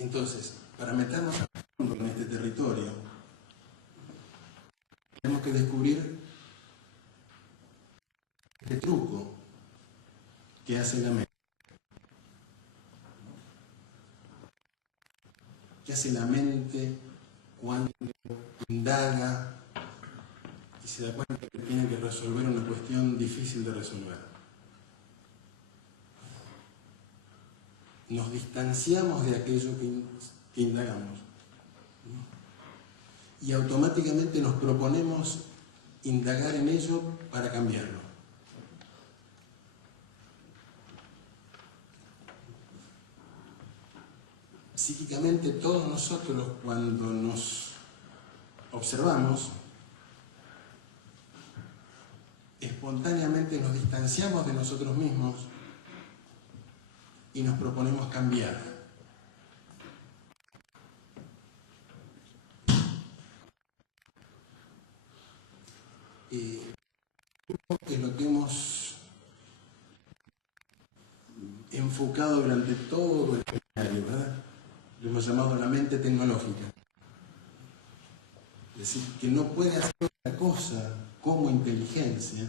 Entonces, para meternos a fondo en este territorio, tenemos que descubrir este truco que hace la mente. ¿Qué hace la mente cuando indaga y se da cuenta que tiene que resolver una cuestión difícil de resolver? Nos distanciamos de aquello que indagamos y automáticamente nos proponemos indagar en ello para cambiarlo. Psíquicamente todos nosotros, cuando nos observamos, espontáneamente nos distanciamos de nosotros mismos y nos proponemos cambiar. Es lo que hemos enfocado durante todo el seminario, ¿verdad? Lo hemos llamado la mente tecnológica. Es decir, que no puede hacer otra cosa como inteligencia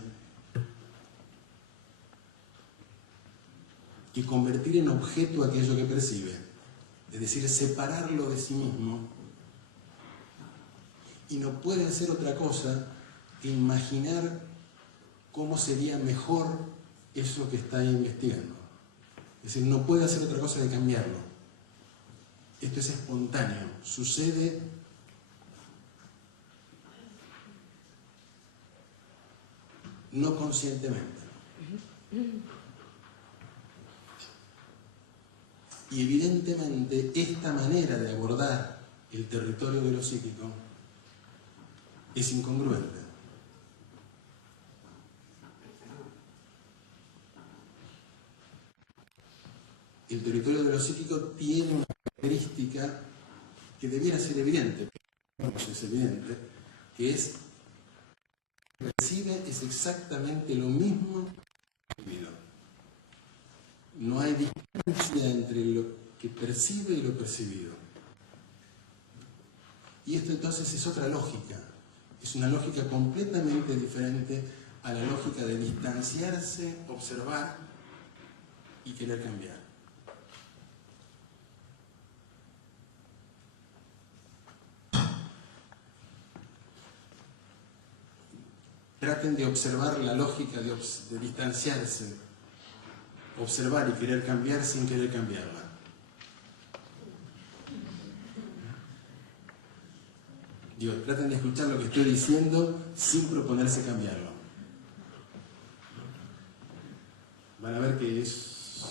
que convertir en objeto aquello que percibe. Es decir, separarlo de sí mismo. Y no puede hacer otra cosa que imaginar cómo sería mejor eso que está investigando. Es decir, no puede hacer otra cosa que cambiarlo. Esto es espontáneo, sucede no conscientemente. Y evidentemente esta manera de abordar el territorio de lo psíquico es incongruente. El territorio de lo psíquico tiene una característica que debiera ser evidente, pero no es evidente, que es que lo que percibe es exactamente lo mismo que percibido. No hay distancia entre lo que percibe y lo percibido. Y esto entonces es otra lógica. Es una lógica completamente diferente a la lógica de distanciarse, observar y querer cambiar. Traten de observar la lógica de distanciarse, observar y querer cambiar sin querer cambiarla. Digo, traten de escuchar lo que estoy diciendo sin proponerse cambiarlo. Van a ver que es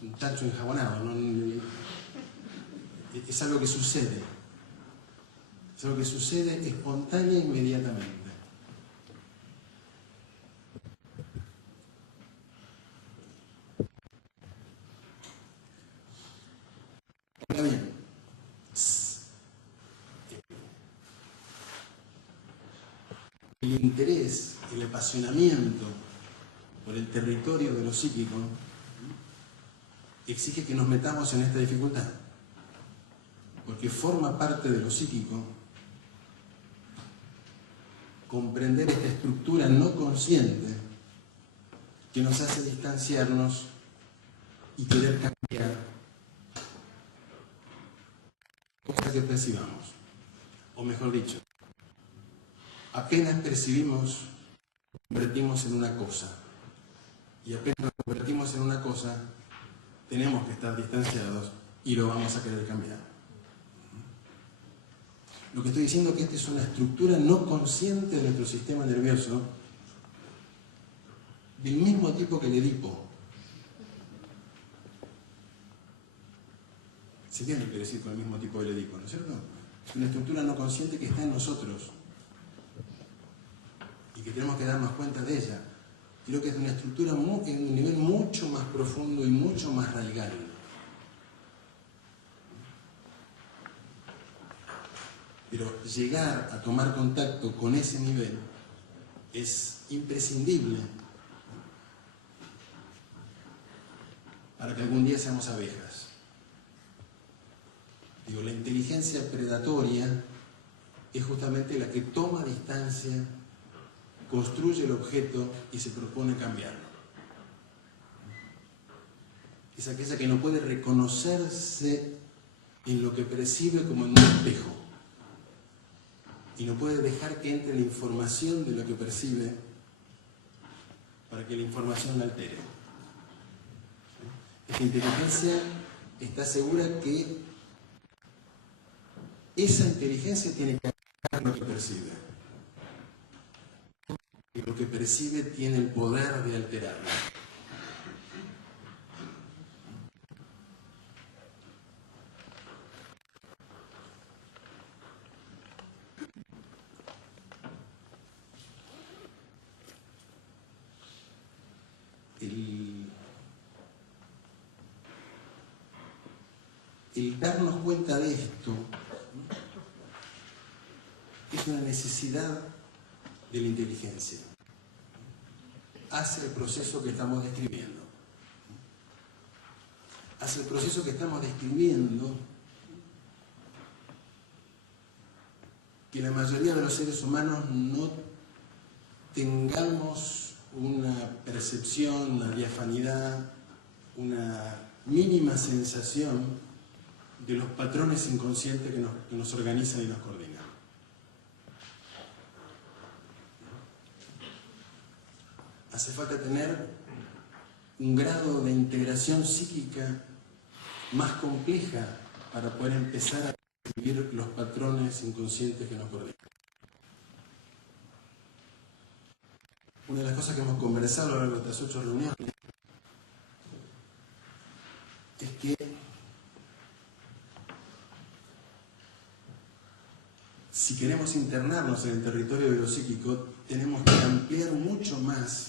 un tacho enjabonado, ¿no? Es algo que sucede. Es algo que sucede espontánea e inmediatamente. Ahora bien, el interés, el apasionamiento por el territorio de lo psíquico exige que nos metamos en esta dificultad, porque forma parte de lo psíquico comprender esta estructura no consciente que nos hace distanciarnos y querer cambiar cosa que percibamos. O mejor dicho, apenas percibimos, nos convertimos en una cosa. Y apenas nos convertimos en una cosa, tenemos que estar distanciados y lo vamos a querer cambiar. Lo que estoy diciendo es que esta es una estructura no consciente de nuestro sistema nervioso, del mismo tipo que el Edipo. ¿Se entiende lo que decir con el mismo tipo del Edipo, no es cierto? Es una estructura no consciente que está en nosotros y que tenemos que darnos cuenta de ella. Creo que es una estructura en un nivel mucho más profundo y mucho más radical. Pero llegar a tomar contacto con ese nivel es imprescindible para que algún día seamos abejas. Digo, la inteligencia predatoria es justamente la que toma distancia, construye el objeto y se propone cambiarlo. Es aquella que no puede reconocerse en lo que percibe como en un espejo y no puede dejar que entre la información de lo que percibe para que la información la altere. Esta inteligencia está segura que esa inteligencia tiene que cambiar lo que percibe. Y lo que percibe tiene el poder de alterarlo. El darnos cuenta de esto es una necesidad de la inteligencia hacia el proceso que estamos describiendo. Hacia el proceso que estamos describiendo, que la mayoría de los seres humanos no tengamos una percepción, una diafanidad, una mínima sensación de los patrones inconscientes que nos organizan y nos coordinan. Hace falta tener un grado de integración psíquica más compleja para poder empezar a describir los patrones inconscientes que nos coordinan. Una de las cosas que hemos conversado a lo largo de estas 8 reuniones es que si queremos internarnos en el territorio de lo psíquico, tenemos que ampliar mucho más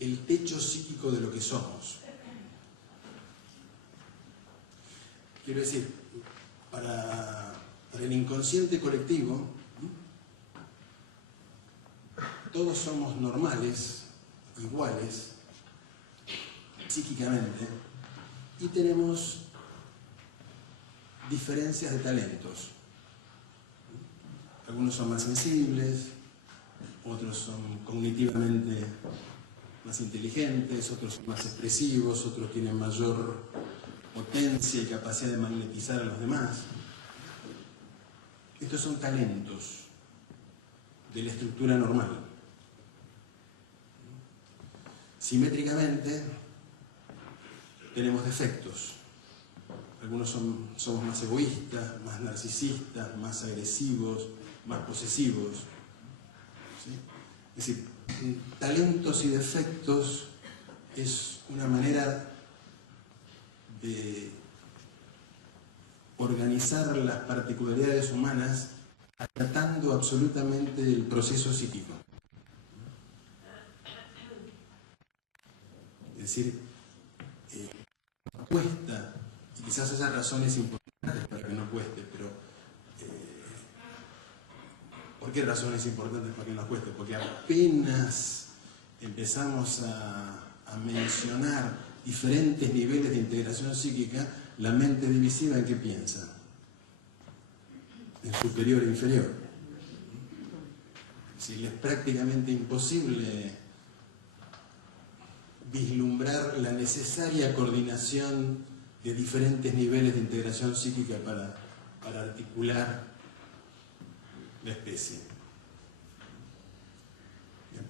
el techo psíquico de lo que somos. Quiero decir, para el inconsciente colectivo, todos somos normales, iguales, psíquicamente, y tenemos diferencias de talentos. Algunos son más sensibles, otros son cognitivamente más inteligentes, otros son más expresivos, otros tienen mayor potencia y capacidad de magnetizar a los demás. Estos son talentos de la estructura normal. Simétricamente tenemos defectos. Algunos somos más egoístas, más narcisistas, más agresivos, más posesivos. ¿Sí? Es decir, talentos y defectos es una manera de organizar las particularidades humanas acatando absolutamente el proceso psíquico. Es decir, cuesta, y quizás haya razones importantes para que no cueste, pero ¿por qué razones importantes para que no cueste? Porque apenas empezamos a mencionar diferentes niveles de integración psíquica, la mente divisiva ¿en qué piensa? En superior e inferior. Es decir, es prácticamente imposible vislumbrar la necesaria coordinación de diferentes niveles de integración psíquica para articular la especie.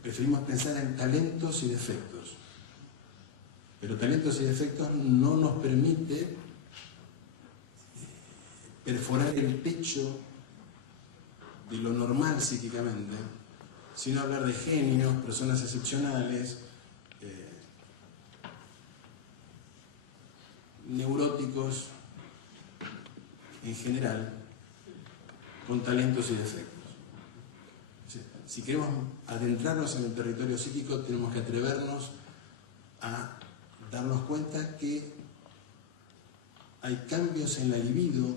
Preferimos pensar en talentos y defectos, pero talentos y defectos no nos permite perforar el techo de lo normal psíquicamente, sino hablar de genios, personas excepcionales, neuróticos en general, con talentos y defectos. Si queremos adentrarnos en el territorio psíquico, tenemos que atrevernos a darnos cuenta que hay cambios en la libido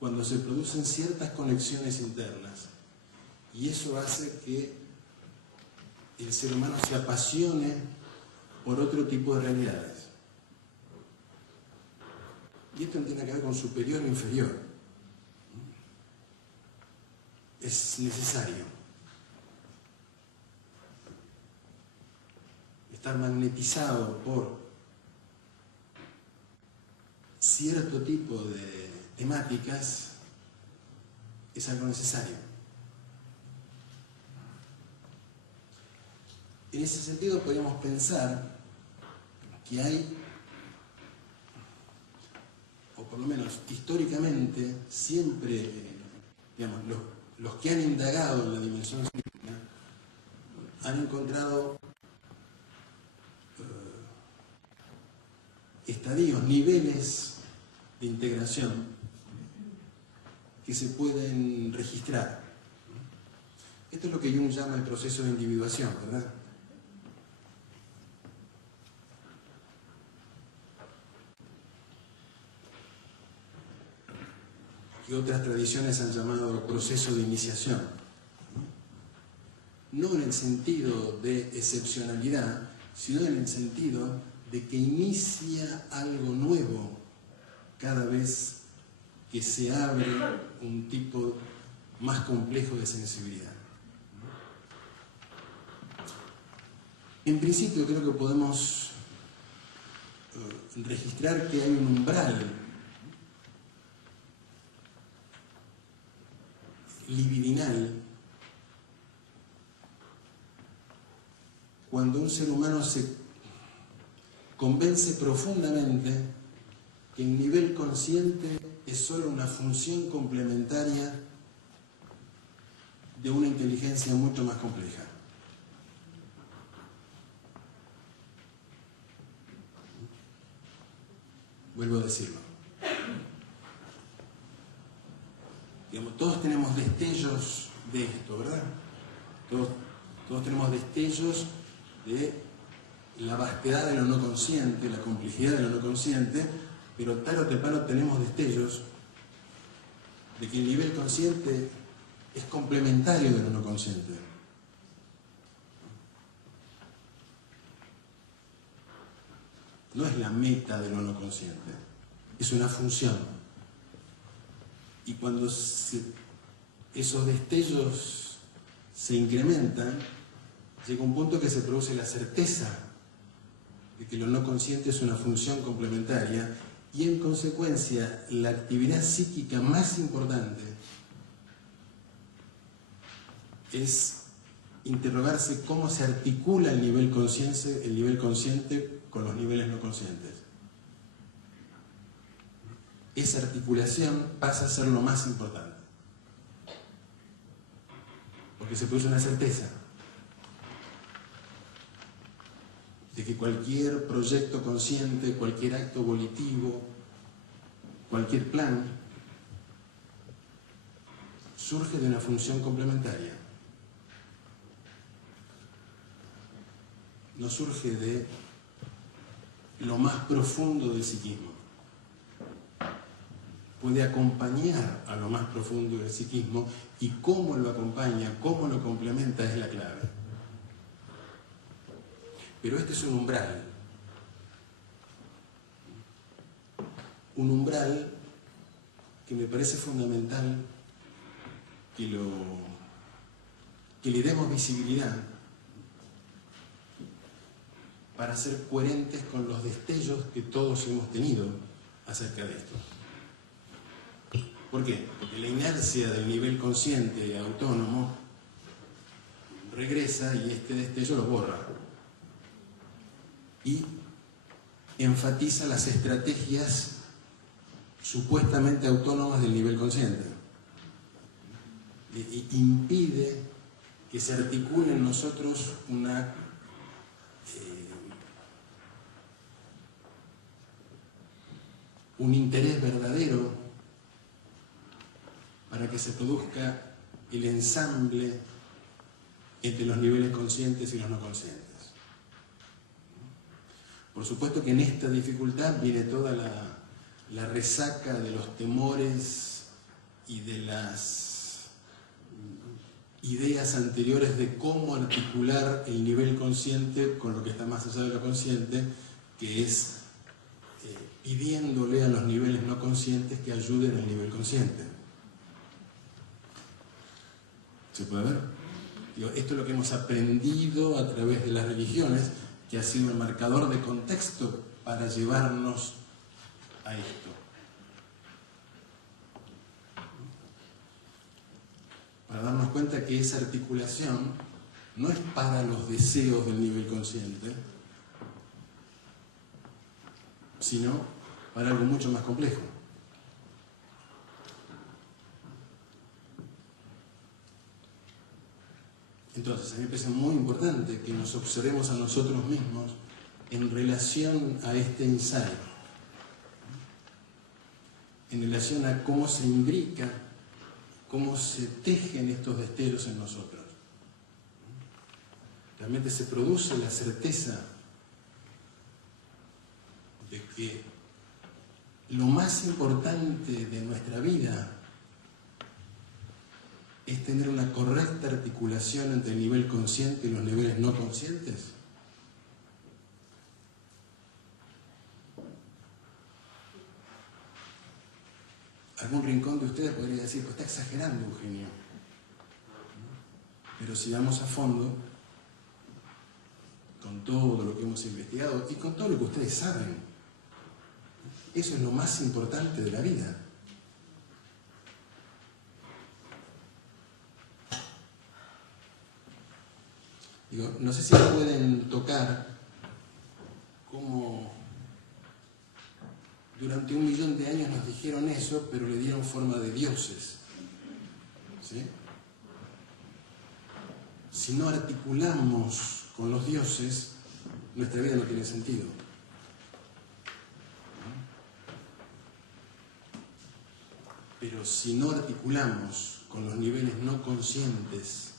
cuando se producen ciertas conexiones internas. Y eso hace que el ser humano se apasione por otro tipo de realidades. Y esto no tiene que ver con superior o inferior. Es necesario estar magnetizado por cierto tipo de temáticas, es algo necesario. En ese sentido podríamos pensar que hay, o por lo menos históricamente, siempre, digamos, los que han indagado en la dimensión psíquica han encontrado estadios, niveles de integración que se pueden registrar. Esto es lo que Jung llama el proceso de individuación, ¿verdad? Que otras tradiciones han llamado proceso de iniciación. No en el sentido de excepcionalidad, sino en el sentido de que inicia algo nuevo cada vez que se abre un tipo más complejo de sensibilidad. En principio creo que podemos registrar que hay un umbral libidinal cuando un ser humano se convence profundamente que el nivel consciente es solo una función complementaria de una inteligencia mucho más compleja. Vuelvo a decirlo. Digamos, todos tenemos destellos de esto, ¿verdad? Todos tenemos destellos de la vastedad de lo no consciente, la complejidad de lo no consciente, pero tarde o temprano tenemos destellos de que el nivel consciente es complementario de lo no consciente. No es la meta de lo no consciente, es una función. Y cuando esos destellos se incrementan, llega un punto que se produce la certeza de que lo no consciente es una función complementaria y en consecuencia la actividad psíquica más importante es interrogarse cómo se articula el nivel consciente con los niveles no conscientes. Esa articulación pasa a ser lo más importante, porque se produce una certeza de que cualquier proyecto consciente, cualquier acto volitivo, cualquier plan, surge de una función complementaria. No surge de lo más profundo del psiquismo. Puede acompañar a lo más profundo del psiquismo y cómo lo acompaña, cómo lo complementa es la clave. Pero este es un umbral. Un umbral que me parece fundamental que le demos visibilidad para ser coherentes con los destellos que todos hemos tenido acerca de esto. ¿Por qué? Porque la inercia del nivel consciente autónomo regresa y este destello lo borra. Y enfatiza las estrategias supuestamente autónomas del nivel consciente. E impide que se articule en nosotros un interés verdadero para que se produzca el ensamble entre los niveles conscientes y los no conscientes. Por supuesto que en esta dificultad viene toda la resaca de los temores y de las ideas anteriores de cómo articular el nivel consciente con lo que está más allá de lo consciente, que es pidiéndole a los niveles no conscientes que ayuden al nivel consciente. ¿Se puede ver? Digo, esto es lo que hemos aprendido a través de las religiones, que ha sido el marcador de contexto para llevarnos a esto. Para darnos cuenta que esa articulación no es para los deseos del nivel consciente, sino para algo mucho más complejo. Entonces, a mí me parece muy importante que nos observemos a nosotros mismos en relación a este insight, en relación a cómo se imbrica, cómo se tejen estos destellos en nosotros. Realmente se produce la certeza de que lo más importante de nuestra vida es tener una correcta articulación entre el nivel consciente y los niveles no conscientes. Algún rincón de ustedes podría decir, pues está exagerando, Eugenio. Pero si vamos a fondo, con todo lo que hemos investigado y con todo lo que ustedes saben, eso es lo más importante de la vida. Digo, no sé si pueden tocar cómo durante 1 millón de años nos dijeron eso, pero le dieron forma de dioses. ¿Sí? Si no articulamos con los dioses, nuestra vida no tiene sentido. Pero si no articulamos con los niveles no conscientes,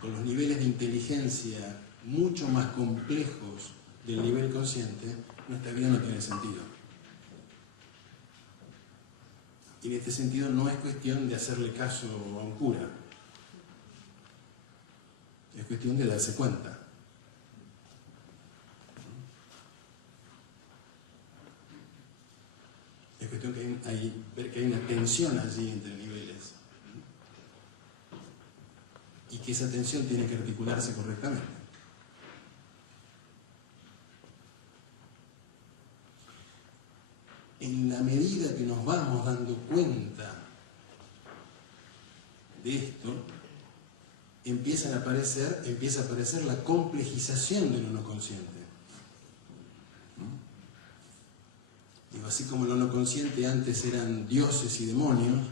con los niveles de inteligencia mucho más complejos del nivel consciente, nuestra vida no tiene sentido. Y en este sentido no es cuestión de hacerle caso a un cura, es cuestión de darse cuenta. Es cuestión que hay una tensión allí entre niveles y que esa tensión tiene que articularse correctamente. En la medida que nos vamos dando cuenta de esto, empieza a aparecer la complejización de lo no consciente. Digo, así como lo no consciente antes eran dioses y demonios,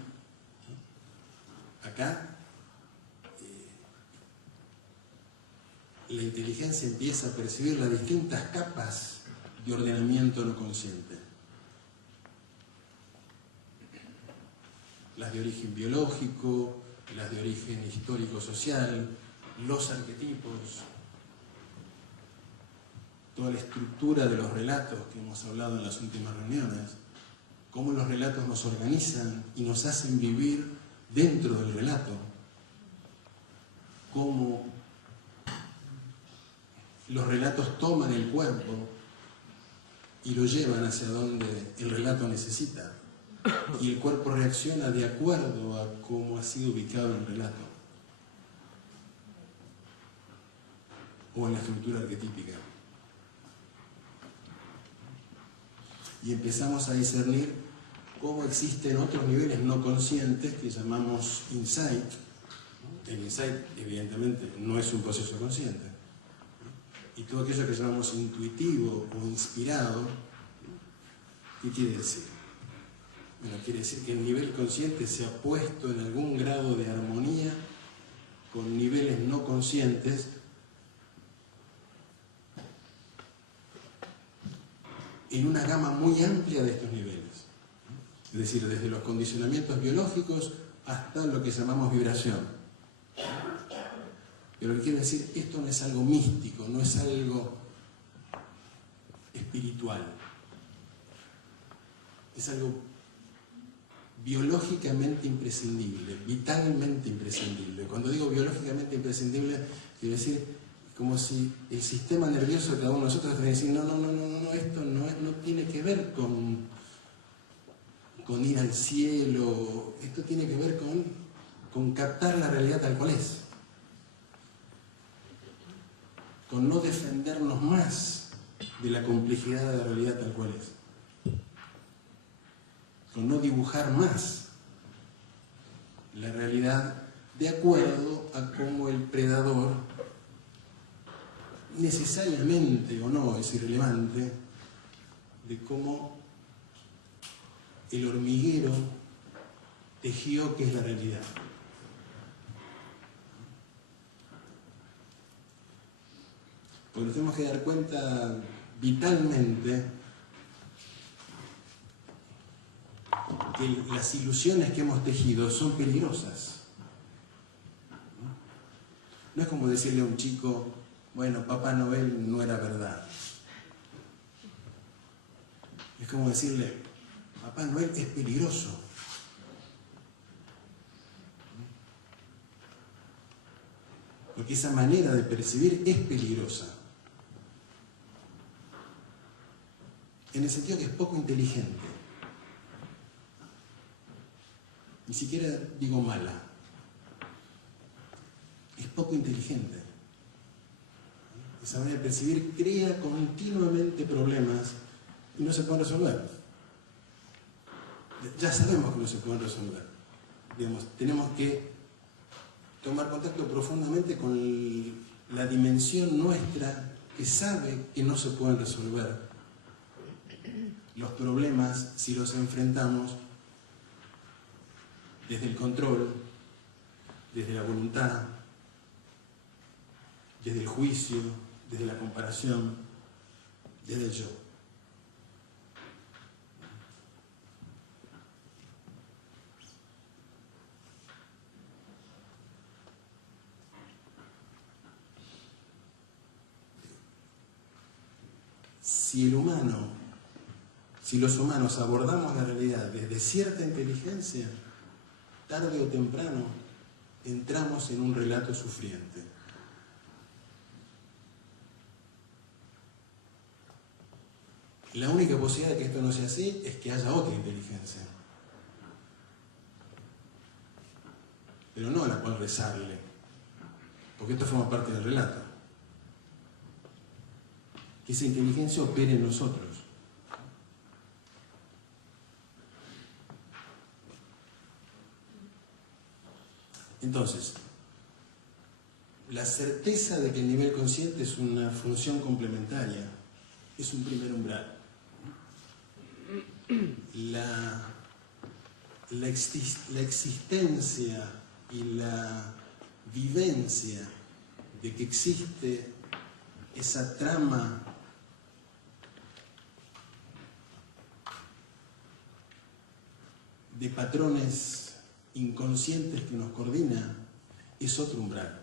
acá la inteligencia empieza a percibir las distintas capas de ordenamiento no consciente. Las de origen biológico, las de origen histórico-social, los arquetipos, toda la estructura de los relatos que hemos hablado en las últimas reuniones, cómo los relatos nos organizan y nos hacen vivir dentro del relato, cómo los relatos toman el cuerpo y lo llevan hacia donde el relato necesita, y el cuerpo reacciona de acuerdo a cómo ha sido ubicado el relato o en la estructura arquetípica. Y empezamos a discernir cómo existen otros niveles no conscientes que llamamos insight. El insight, evidentemente, no es un proceso consciente. Y todo aquello que llamamos intuitivo o inspirado, ¿qué quiere decir? Bueno, quiere decir que el nivel consciente se ha puesto en algún grado de armonía con niveles no conscientes en una gama muy amplia de estos niveles. Es decir, desde los condicionamientos biológicos hasta lo que llamamos vibración. Pero lo que quiero decir, esto no es algo místico, no es algo espiritual. Es algo biológicamente imprescindible, vitalmente imprescindible. Cuando digo biológicamente imprescindible, quiero decir como si el sistema nervioso de cada uno de nosotros te decir, no, esto no tiene que ver con ir al cielo, esto tiene que ver con captar la realidad tal cual es, con no defendernos más de la complejidad de la realidad tal cual es, con no dibujar más la realidad de acuerdo a cómo el predador, necesariamente o no, es irrelevante, de cómo el hormiguero tejió qué es la realidad. Porque nos tenemos que dar cuenta vitalmente que las ilusiones que hemos tejido son peligrosas. No es como decirle a un chico, bueno, Papá Noel no era verdad. Es como decirle, Papá Noel es peligroso. Porque esa manera de percibir es peligrosa. En el sentido que es poco inteligente. Ni siquiera digo mala. Es poco inteligente. Esa manera de percibir crea continuamente problemas y no se pueden resolver. Ya sabemos que no se pueden resolver. Digamos, tenemos que tomar contacto profundamente con la dimensión nuestra que sabe que no se pueden resolver los problemas si los enfrentamos desde el control, desde la voluntad, desde el juicio, desde la comparación, desde el yo. Si los humanos abordamos la realidad desde cierta inteligencia, tarde o temprano entramos en un relato sufriente. La única posibilidad de que esto no sea así es que haya otra inteligencia, pero no a la cual rezarle, porque esto forma parte del relato. Que esa inteligencia opere en nosotros. Entonces, la certeza de que el nivel consciente es una función complementaria es un primer umbral. La existencia y la vivencia de que existe esa trama de patrones inconscientes que nos coordina es otro umbral.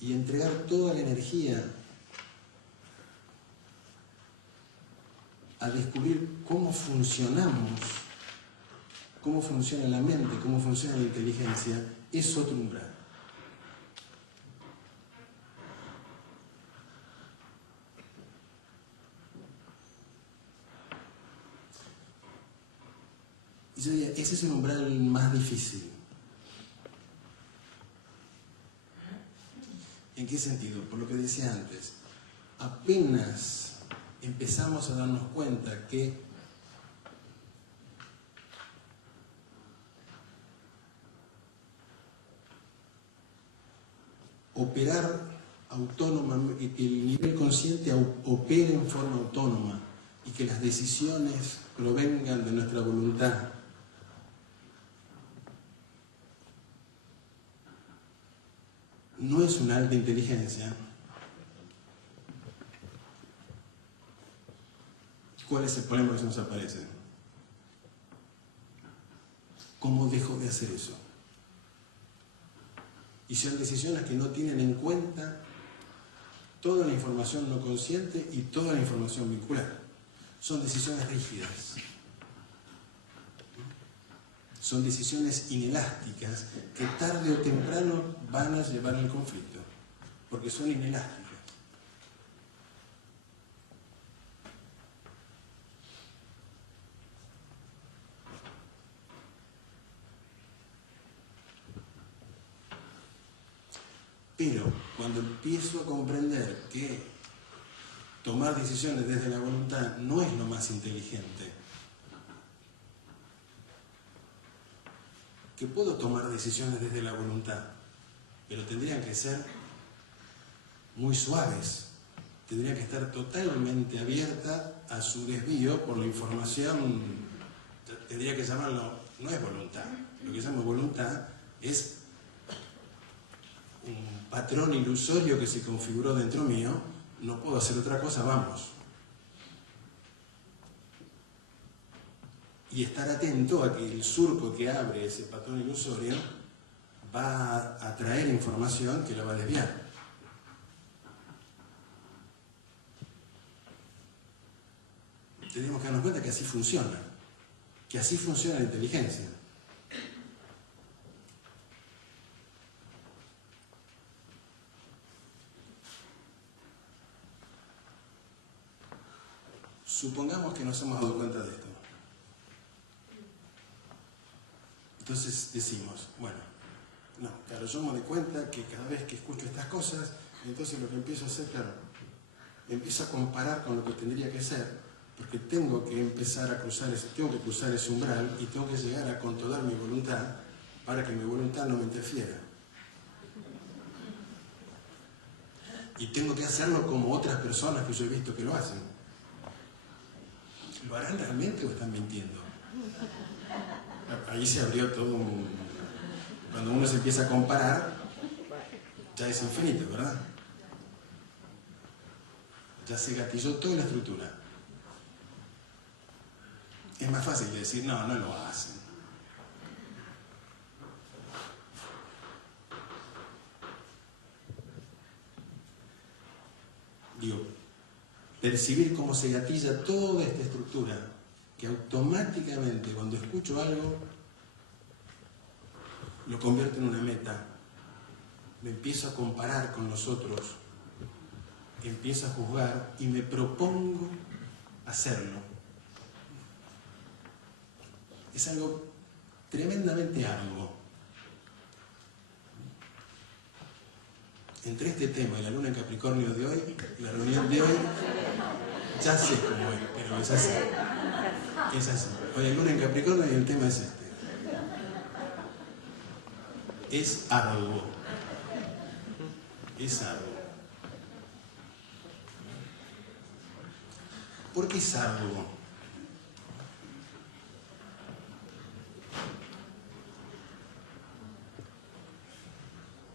Y entregar toda la energía a descubrir cómo funcionamos, cómo funciona la mente, cómo funciona la inteligencia, es otro umbral. Y yo diría, ese es el umbral más difícil. ¿En qué sentido? Por lo que decía antes, apenas empezamos a darnos cuenta que operar autónomamente, que el nivel consciente opere en forma autónoma y que las decisiones provengan de nuestra voluntad, no es una alta inteligencia. ¿Cuál es el problema que se nos aparece? ¿Cómo dejo de hacer eso? Y son decisiones que no tienen en cuenta toda la información no consciente y toda la información vincular. Son decisiones rígidas. Son decisiones inelásticas que tarde o temprano van a llevar al conflicto, porque son inelásticas. Pero cuando empiezo a comprender que tomar decisiones desde la voluntad no es lo más inteligente, que puedo tomar decisiones desde la voluntad, pero tendrían que ser muy suaves, tendrían que estar totalmente abiertas a su desvío por la información, tendría que llamarlo, no es voluntad, lo que llamo voluntad es un patrón ilusorio que se configuró dentro mío, no puedo hacer otra cosa, vamos. Y estar atento a que el surco que abre ese patrón ilusorio va a atraer información que la va a desviar. Tenemos que darnos cuenta que así funciona la inteligencia. Supongamos que nos hemos dado cuenta de esto. Entonces decimos, bueno, no, claro, yo me doy cuenta que cada vez que escucho estas cosas, entonces lo que empiezo a hacer, claro, empiezo a comparar con lo que tendría que ser, porque tengo que empezar a cruzar ese umbral y tengo que llegar a controlar mi voluntad para que mi voluntad no me interfiera. Y tengo que hacerlo como otras personas que yo he visto que lo hacen. ¿Lo harán realmente o están mintiendo? Ahí se abrió todo un... Cuando uno se empieza a comparar, ya es infinito, ¿verdad? Ya se gatilló toda la estructura. Es más fácil de decir, no, no lo hacen. Digo, percibir cómo se gatilla toda esta estructura, que automáticamente cuando escucho algo, lo convierto en una meta, me empiezo a comparar con los otros, empiezo a juzgar y me propongo hacerlo. Es algo tremendamente arduo. Entre este tema y la luna en Capricornio de hoy, la reunión de hoy, ya sé cómo es, pero es así. Es así. Hoy hay luna en Capricornio y el tema es este. Es arduo. Es arduo. ¿Por qué es arduo?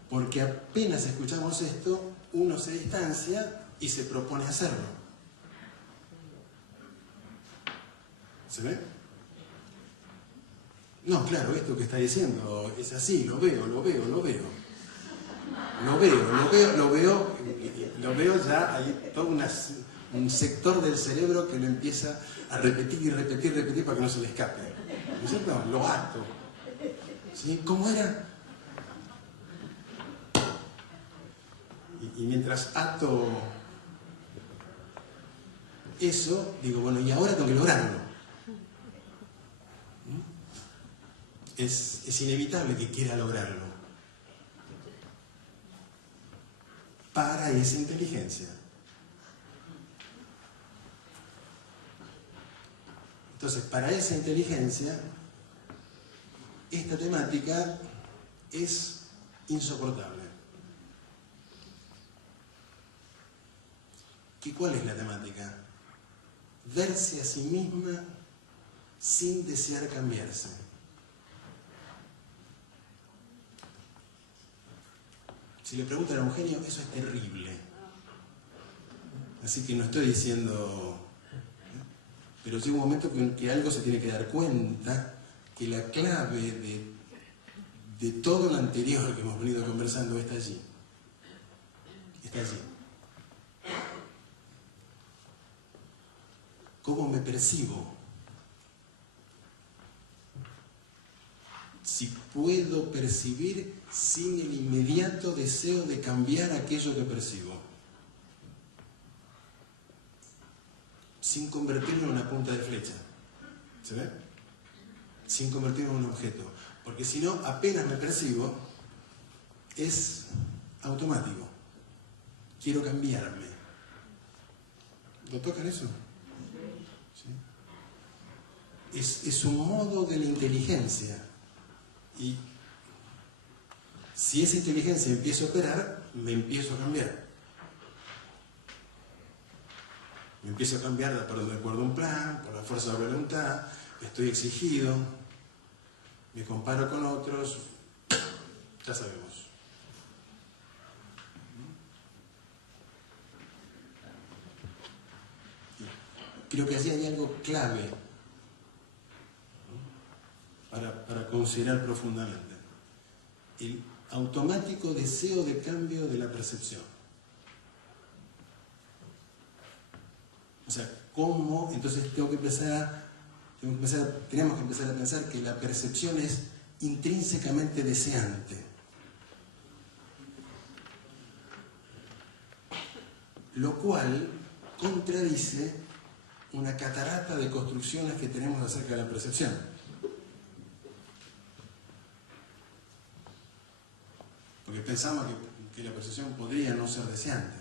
Porque apenas escuchamos esto, uno se distancia y se propone hacerlo. ¿Se ve? No, claro, esto que está diciendo es así, lo veo ya, hay todo un sector del cerebro que lo empieza a repetir y repetir para que no se le escape. ¿No es cierto? Lo ato. ¿Sí? ¿Cómo era? Y mientras ato eso, digo, bueno, y ahora tengo que lograrlo. Es inevitable que quiera lograrlo. Para esa inteligencia. Entonces, para esa inteligencia, esta temática es insoportable. ¿Y cuál es la temática? Verse a sí misma sin desear cambiarse. Si le preguntan a un genio, eso es terrible. Así que no estoy diciendo... Pero llega un momento que algo se tiene que dar cuenta que la clave de todo lo anterior que hemos venido conversando está allí. Está allí. cómo me percibo. Si puedo percibir sin el inmediato deseo de cambiar aquello que percibo. Sin convertirlo en una punta de flecha. ¿Se ve? Sin convertirlo en un objeto. Porque si no, apenas me percibo, es automático. Quiero cambiarme. ¿Lo tocan eso? ¿Sí? Es un modo de la inteligencia. Y si esa inteligencia empieza a operar, me empiezo a cambiar. Me empiezo a cambiar de acuerdo a un plan, por la fuerza de la voluntad, estoy exigido, me comparo con otros, ya sabemos. Creo que allí hay algo clave para considerar profundamente. El automático deseo de cambio de la percepción. O sea, ¿cómo? Entonces tenemos que empezar a pensar que la percepción es intrínsecamente deseante. Lo cual contradice una catarata de construcciones que tenemos acerca de la percepción. Porque pensamos que la percepción podría no ser deseante,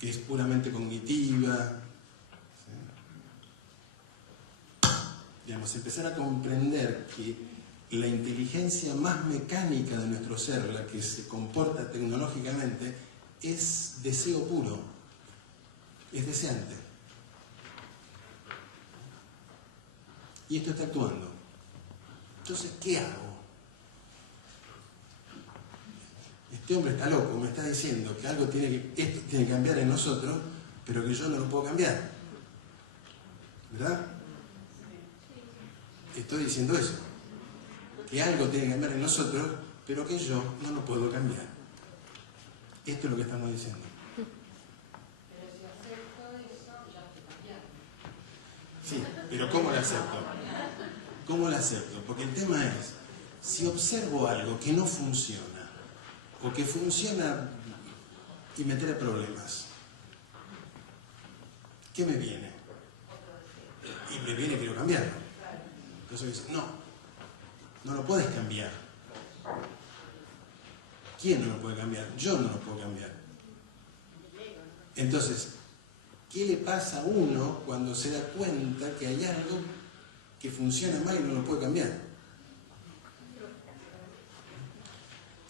que es puramente cognitiva. ¿Sí? Digamos, empezar a comprender que la inteligencia más mecánica de nuestro ser, la que se comporta tecnológicamente, es deseo puro, es deseante. Y esto está actuando. Entonces, ¿qué hago? Este hombre está loco, me está diciendo que esto tiene que cambiar en nosotros, pero que yo no lo puedo cambiar. ¿Verdad? Estoy diciendo eso. Que algo tiene que cambiar en nosotros, pero que yo no lo puedo cambiar. Esto es lo que estamos diciendo. Pero si acepto eso, ya estoy cambiando. Sí, pero ¿cómo lo acepto? ¿Cómo lo acepto? Porque el tema es, si observo algo que no funciona, o que funciona y me trae problemas, ¿qué me viene? Y me viene, quiero cambiarlo. Entonces dice, no lo puedes cambiar. ¿Quién no lo puede cambiar? Yo no lo puedo cambiar. Entonces, ¿qué le pasa a uno cuando se da cuenta que hay algo que funciona mal y no lo puede cambiar?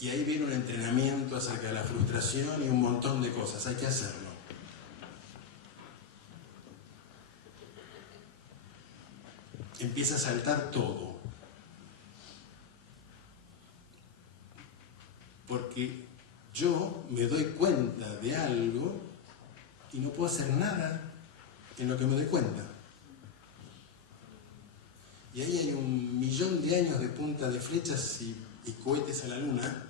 Y ahí viene un entrenamiento acerca de la frustración y un montón de cosas. Hay que hacerlo. Empieza a saltar todo. Porque yo me doy cuenta de algo y no puedo hacer nada en lo que me doy cuenta. Y ahí hay 1.000.000 de años de punta de flechas y cohetes a la luna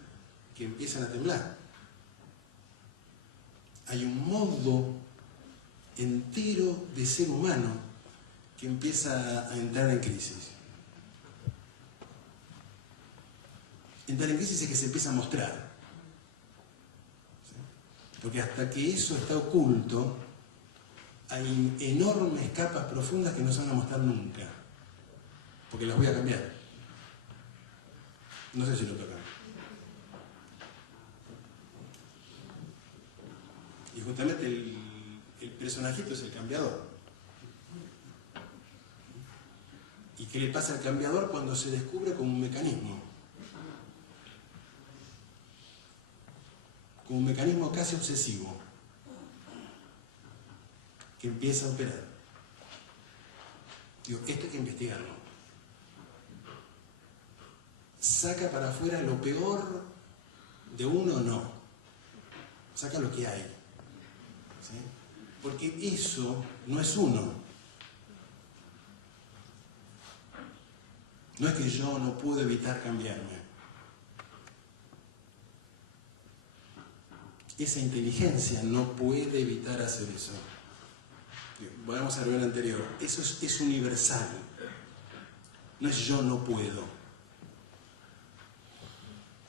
que empiezan a temblar. Hay un modo entero de ser humano que empieza a entrar en crisis. Entrar en crisis es que se empieza a mostrar. ¿Sí? Porque hasta que eso está oculto, hay enormes capas profundas que no se van a mostrar nunca. Porque las voy a cambiar. No sé si lo tocan. Y justamente el personajito es el cambiador. ¿Y qué le pasa al cambiador cuando se descubre como un mecanismo? Como un mecanismo casi obsesivo, que empieza a operar. Digo, esto hay que investigarlo. Saca para afuera lo peor de uno o no. Saca lo que hay. ¿Sí? Porque eso no es uno. No es que yo no puedo evitar cambiarme. Esa inteligencia no puede evitar hacer eso. Volvemos a ver lo anterior. Eso es universal. No es yo no puedo.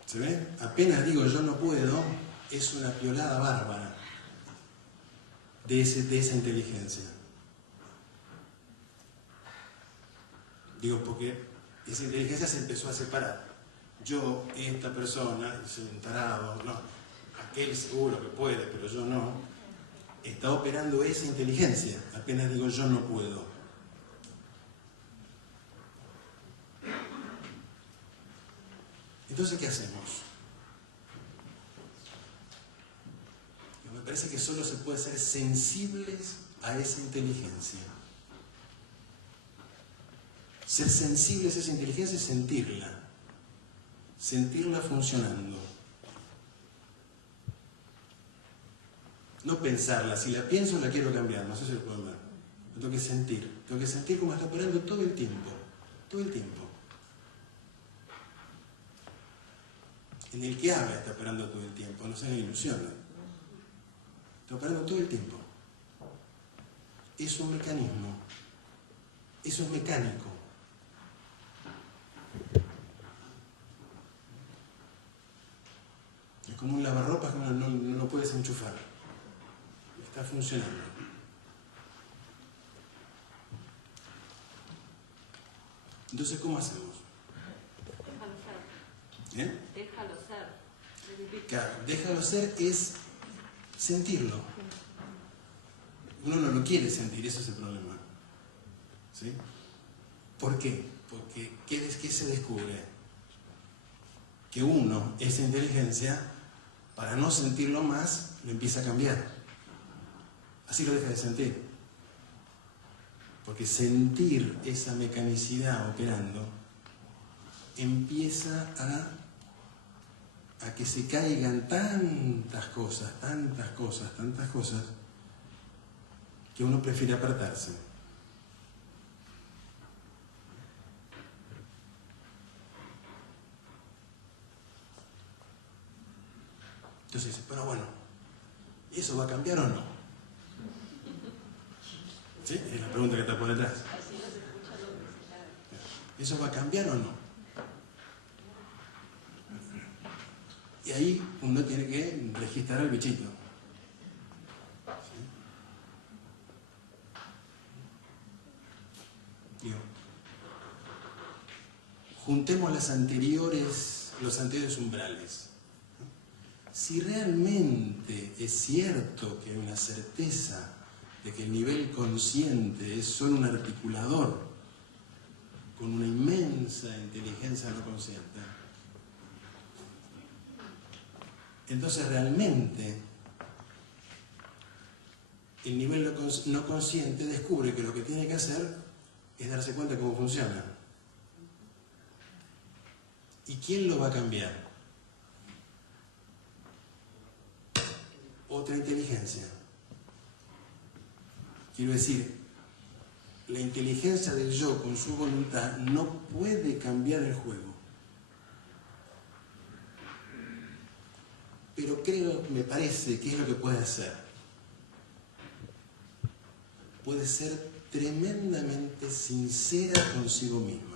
¿Se ve? Apenas digo yo no puedo, es una piolada bárbara de esa inteligencia. Digo, porque esa inteligencia se empezó a separar. Yo, esta persona, soy un tarado, no, aquel seguro que puede, pero yo no, está operando esa inteligencia. Apenas digo yo no puedo. Entonces, ¿qué hacemos? Me parece que solo se puede ser sensibles a esa inteligencia. Ser sensibles a esa inteligencia es sentirla funcionando. No pensarla, si la pienso la quiero cambiar, no sé si lo pueden ver. Lo tengo que sentir como está operando todo el tiempo. En el que habla está operando todo el tiempo, no se me ilusiona. Está operando todo el tiempo. Es un mecanismo. Eso es mecánico. Es como un lavarropas que no lo puedes enchufar. Está funcionando. Entonces, ¿cómo hacemos? Déjalo ser. Claro, déjalo ser es sentirlo. Uno no lo quiere sentir, ese es el problema. ¿Sí? ¿Por qué? Porque ¿qué se descubre? Que uno, esa inteligencia, para no sentirlo más, lo empieza a cambiar. Así lo deja de sentir. Porque sentir esa mecanicidad operando empieza a que se caigan tantas cosas, que uno prefiere apartarse. Entonces, pero bueno, ¿eso va a cambiar o no? ¿Sí? Es la pregunta que está por detrás. ¿Eso va a cambiar o no? Y ahí uno tiene que registrar al bichito. ¿Sí? Digo, juntemos los anteriores umbrales. Si realmente es cierto que hay una certeza de que el nivel consciente es solo un articulador con una inmensa inteligencia no consciente, entonces realmente el nivel no consciente descubre que lo que tiene que hacer es darse cuenta de cómo funciona. ¿Y quién lo va a cambiar? Otra inteligencia. Quiero decir, la inteligencia del yo con su voluntad no puede cambiar el juego. Pero me parece que es lo que puede hacer. Puede ser tremendamente sincera consigo misma.